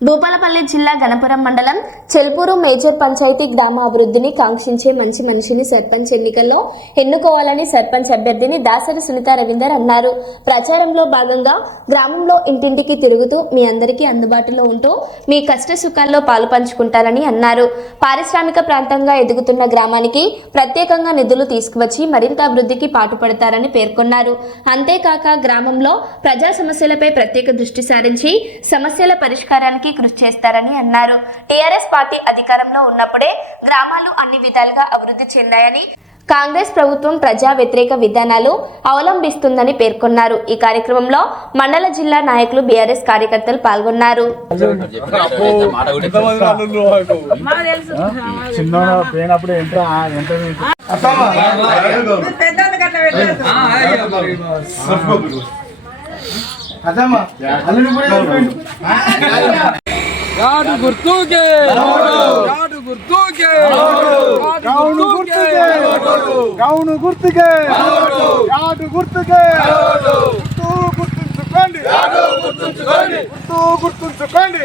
భూపాలపల్లి జిల్లా గణపురం మండలం చెల్పూరు మేజర్ పంచాయతీ గ్రామ అభివృద్ధిని కాంక్షించే మంచి మనిషిని సర్పంచ్ ఎన్నికల్లో ఎన్నుకోవాలని సర్పంచ్ అభ్యర్థిని దాసరి సునీత రవీందర్ అన్నారు. ప్రచారంలో భాగంగా గ్రామంలో ఇంటింటికి తిరుగుతూ మీ అందరికీ అందుబాటులో ఉంటూ మీ కష్ట సుఖాల్లో పాలు పంచుకుంటారని అన్నారు. పారిశ్రామిక ప్రాంతంగా ఎదుగుతున్న గ్రామానికి ప్రత్యేకంగా నిధులు తీసుకువచ్చి మరింత అభివృద్ధికి పాటుపడతారని పేర్కొన్నారు. అంతేకాక గ్రామంలో ప్రజా సమస్యలపై ప్రత్యేక దృష్టి సారించి సమస్యల పరిష్కారానికి కృషి చేస్తారని అన్నారు. టీఆర్ఎస్ పార్టీ అధికారంలో ఉన్నప్పుడే గ్రామాలు అన్ని విధాలుగా అభివృద్ధి చెందాయని కాంగ్రెస్ ప్రభుత్వం ప్రజా వ్యతిరేక విధానాలు అవలంబిస్తుందని పేర్కొన్నారు. ఈ కార్యక్రమంలో మండల జిల్లా నాయకులు బీఆర్ఎస్ కార్యకర్తలు పాల్గొన్నారు? చిన్న పోయినప్పుడు ఎంత ఎంత అదమ్మా అల్లుడు కూడా వెళ్ళిపోయిండు. గాడు గుర్తుకే గాడు గుర్తుకే గౌను గుర్తుకే గౌను గుర్తుకే గాడు గుర్తుకే గుర్తు గుర్తుంచుకోండి గుర్తు గుర్తుంచుకోండి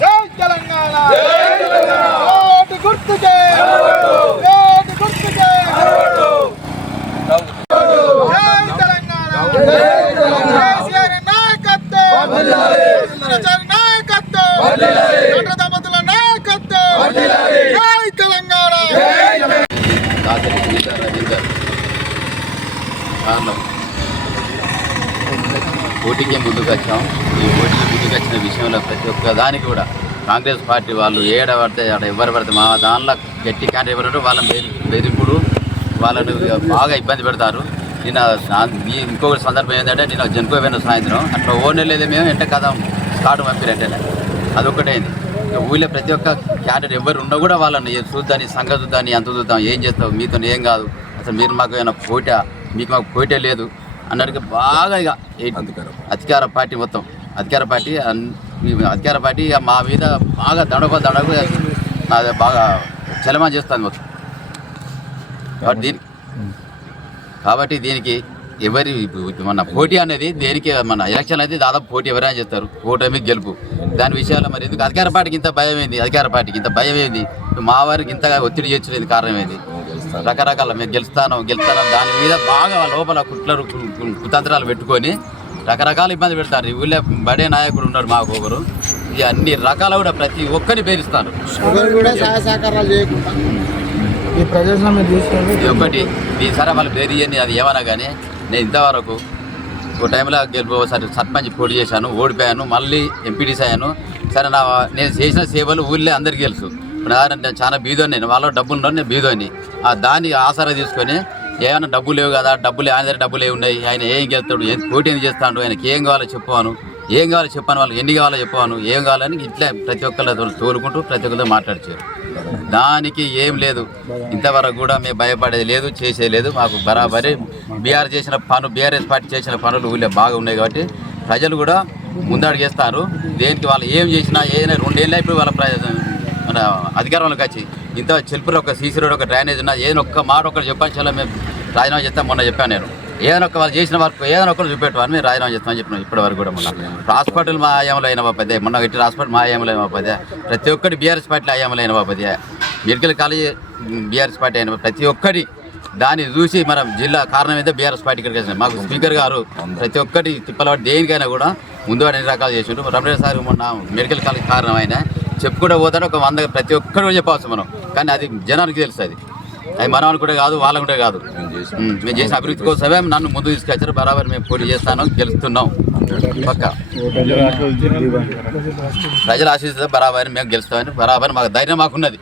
జై తెలంగాణ గాడు గుర్తుకే గాడు గుర్తుకే కారణం పోటీకి ముందుకు వచ్చాం. ఈ పోటీకి ముందుకు వచ్చిన విషయంలో ప్రతి ఒక్క దానికి కూడా కాంగ్రెస్ పార్టీ వాళ్ళు ఏడ పడితే ఆడ ఎవరు పడితే మా దానిలో గట్టి క్యాండిడేట్ ఎవరు వాళ్ళని బెదిరి బెదిరింపుడు వాళ్ళని బాగా ఇబ్బంది పెడతారు. నిన్న నా- ఇంకొక సందర్భం ఏంటంటే నేను జనుకోపోయిన సాయంత్రం అట్లా ఓనే లేదు మేము వెంట కదా స్టార్ట్ పంపిరంటేనే అదొకటైంది. ఊళ్ళో ప్రతి ఒక్క క్యాండిడేట్ ఎవరు ఉన్నా కూడా వాళ్ళని చూద్దాని సంగతి చూద్దాని ఎంత చూద్దాం ఏం చేస్తావు? మీతో ఏం కాదు. అసలు మీరు మాకు ఏమైనా పోటా మీకు మాకు పోటే లేదు అన్నట్టుగా బాగా ఇక అధికార పార్టీ. మొత్తం. అధికార పార్టీ అధికార పార్టీ ఇక మా మీద బాగా దడగ దడగ అది బాగా చలమా చేస్తుంది మొత్తం. కాబట్టి దీని కాబట్టి దీనికి ఎవరి మన పోటీ అనేది దేనికి మన ఎలక్షన్ అయితే దాదాపు పోటీ ఎవరైనా చేస్తారు. ఓటమి గెలుపు. దాని విషయాల్లో మరి ఎందుకు అధికార పార్టీకి ఇంత భయం ఏంది? అధికార పార్టీకి ఇంత భయం ఏంది? మా వారికి ఇంతగా ఒత్తిడి చేర్చలేదు కారణం ఏంది? రకరకాల మేము గెలుస్తాను గెలుస్తాను దాని మీద బాగా లోపల కుట్లరు కుతంత్రాలు పెట్టుకొని రకరకాల ఇబ్బంది పెడతారు. ఊళ్ళో బడే నాయకుడు ఉన్నాడు మాకు ఒకరు. ఈ అన్ని రకాల కూడా ప్రతి ఒక్కరిని ఇది ఒకటి ఈసారి వాళ్ళు పేరు అది ఏమన్నా కానీ నేను ఇంతవరకు ఒక టైంలో గెలుపు సర్పంచ్ పోటీ చేశాను ఓడిపోయాను మళ్ళీ ఎంపీటీస్ అయ్యాను. సరే నా నేను చేసిన సేవలు ఊళ్ళో అందరికీ తెలుసు. నా నేను చాలా బీదోని నేను వాళ్ళ డబ్బులు నేను బీదోని. ఆ దాన్ని ఆసరా తీసుకొని ఏమైనా డబ్బులు లేవు కదా డబ్బులు ఆయన దగ్గర డబ్బులు ఉన్నాయి ఆయన ఏం గెలుస్తాడు ఏం పోటీ ఏం చేస్తాడు ఆయనకి ఏం కావాలో చెప్పాను ఏం కావాలో చెప్పాను వాళ్ళకి ఎన్ని కావాలో చెప్పాను ఏం కావాలని ఇట్లా ప్రతి ఒక్కళ్ళు తోలుకుంటూ ప్రతి ఒక్కరితో మాట్లాడిచారు దానికి ఏం లేదు. ఇంతవరకు కూడా మేము భయపడేది లేదు చేసేది లేదు. మాకు బరాబరి బీఆర్ చేసిన పనులు బీఆర్ఎస్ పార్టీ చేసిన పనులు ఊళ్ళో బాగా ఉన్నాయి కాబట్టి ప్రజలు కూడా ముందడుగు చేస్తారు దేనికి వాళ్ళు ఏం చేసినా ఏదైనా రెండేళ్ళు ఇప్పుడు వాళ్ళ మన అధికారంలోకి వచ్చి ఇంత చెల్పులో ఒక సీసీ రోడ్ ఒక డ్రైనేజ్ ఉన్నా ఏదైనా ఒక్క మాట ఒకటి చెప్పాను చాలా మేము రాజీనామా చేస్తాం మొన్న చెప్పాను నేను. ఏదైనా ఒక వాళ్ళు చేసిన వర్క్ ఏదైనా ఒకరు చూపెట్టమని మేము రాయడం చేస్తామని చెప్పినాం ఇప్పటి వరకు కూడా మొన్న. హాస్పిటల్ మా ఆయంలో అయిన బాపదే మొన్న ఇటు హాస్పిటల్ మా ఆయంలో అయిన బాపదే ప్రతి ఒక్కటి బీఆర్ఎస్ పార్టీ ఆయంలో అయిన బాపదే మెడికల్ కాలేజ్ బీఆర్ఎస్ పార్టీ అయిన ప్రతి ఒక్కటి దాన్ని చూసి మన జిల్లా కారణం అయితే బీఆర్ఎస్ పార్టీ ఇక్కడికి వచ్చింది. మాకు స్పీకర్ గారు ప్రతి ఒక్కటి తిప్పలవాడి దేనికైనా కూడా ముందు అన్ని రకాలు చేసిండు. రమణ సార్ మొన్న మెడికల్ కాలేజ్ కారణం అయినా చెప్పుకుంటూ పోతాడు. ఒక వంద ప్రతి ఒక్కరు కూడా చెప్పవచ్చు మనం. కానీ అది జనానికి తెలుసు అది అది మనం అనుకుంటే కాదు వాళ్ళకుంటే కాదు. ఉమ్, మేము చేసిన అభివృద్ధి కోసమే నన్ను ముందు తీసుకొచ్చారు. బరాబర్ మేము పోటీ చేస్తాను గెలుస్తున్నాం. పక్క. ప్రజలు ఆశిస్తే బరాబర్ మేము గెలుస్తామని బరాబర్ మాకు ధైర్యం మాకున్నది.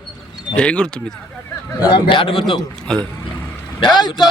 ఏం గుర్తు మీది? బ్యాట్ గుర్తు. బ్యాట్ గుర్తు.